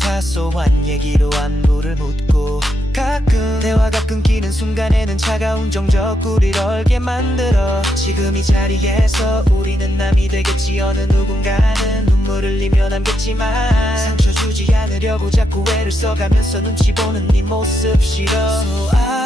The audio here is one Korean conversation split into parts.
사소한 얘기로 안부를 묻고 가끔 대화가 끊기는 순간에는 차가운 정적 우릴 얼게 만들어. 지금 이 자리에서 우리는 남이 되겠지. 어느 누군가는 눈물을 흘리며 남겠지만 상처 주지 않으려고 자꾸 애를 써가면서 눈치 보는 네 모습 싫어. So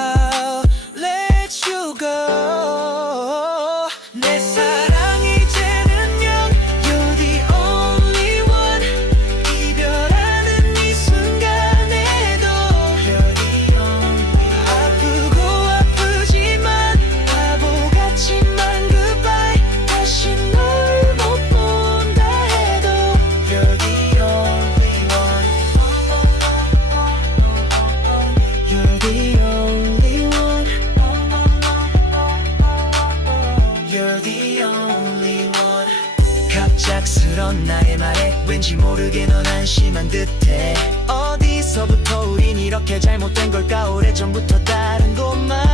갑작스런 나의 말에 왠지 모르게 넌 안심한 듯해. 어디서부터 우린 이렇게 잘못된 걸까? 오래전부터 다른 곳만.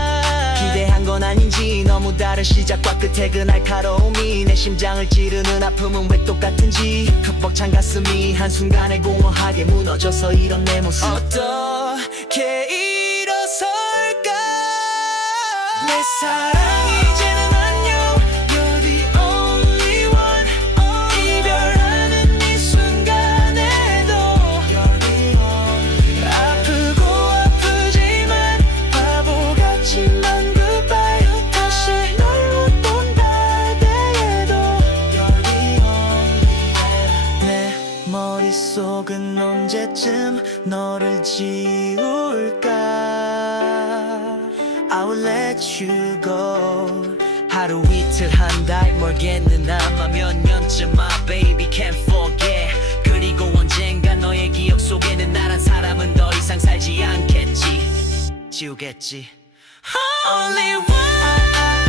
기대한 건 아닌지 너무 다른 시작과 끝에 그 날카로움이 내 심장을 찌르는 아픔은 왜 똑같은지. 흠뻑찬 가슴이 한순간에 공허하게 무너져서 이런 내 모습. 어떻게 일어설까? 내 사랑 언제쯤 너를 지울까? I will let you go. 하루 이틀 한 달 멀게는 아마 몇 년쯤 My baby can't forget. 그리고 언젠가 너의 기억 속에는 나란 사람은 더 이상 살지 않겠지. 지우겠지. Only one